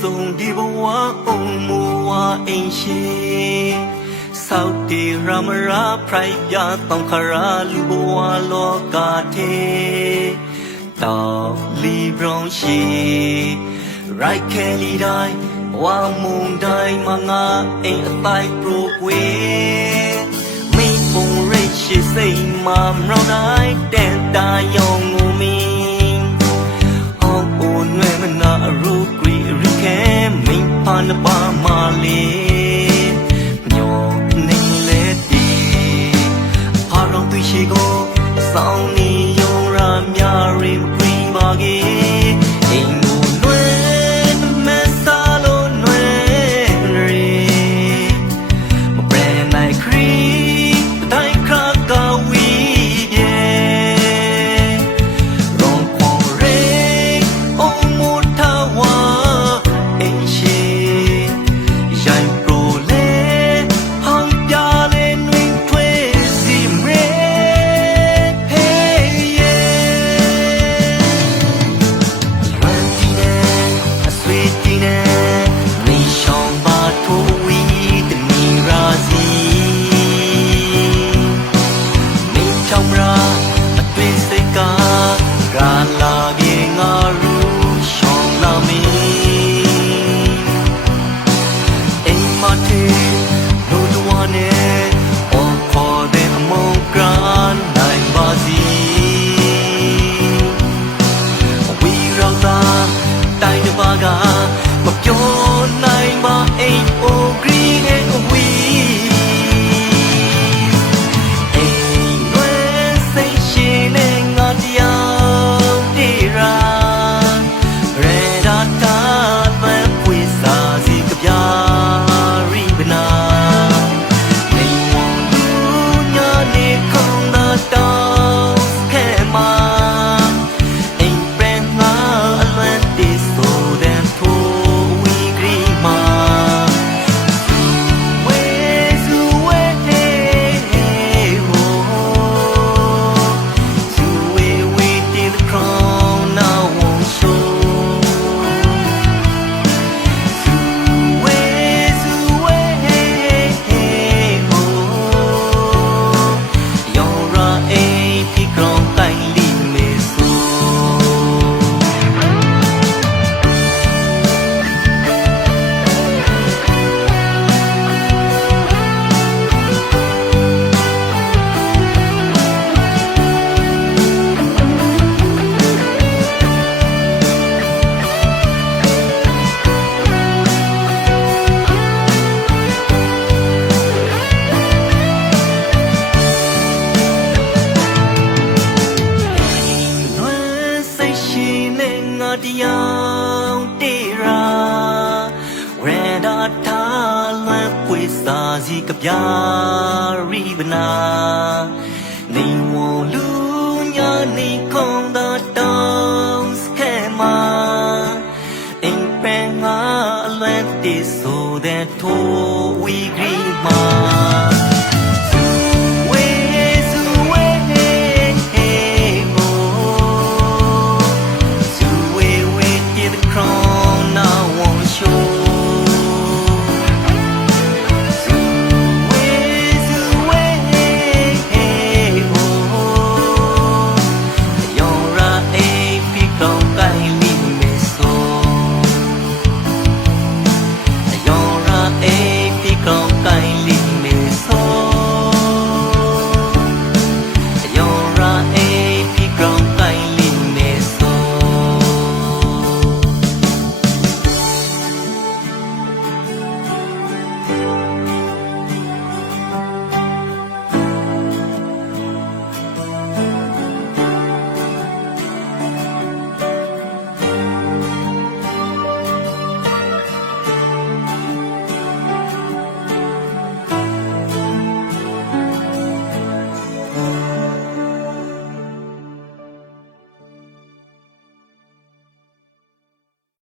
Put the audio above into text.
ส่งดีบวะองมัวเองเชสาวติรามราพรายาต้องคาราลูบวาโลกาเท ตอลีบรองชีไรเคลีได้ ว่ามุงได้มางาเองตายโปรเว ไม่ปงเรชิสิมามเราได้แต่ตายองလပါမာလီပျော်နေလေတီဖာရောင်သူရှိကိုစောင်း干。ကပြာရိဗနာနေဝလူညာနေခုံတော့တောင်းစခဲမာအိမ်ပန်ငါအလွန်တည်ဆိုတဲ့ထိုးဝီဂရီ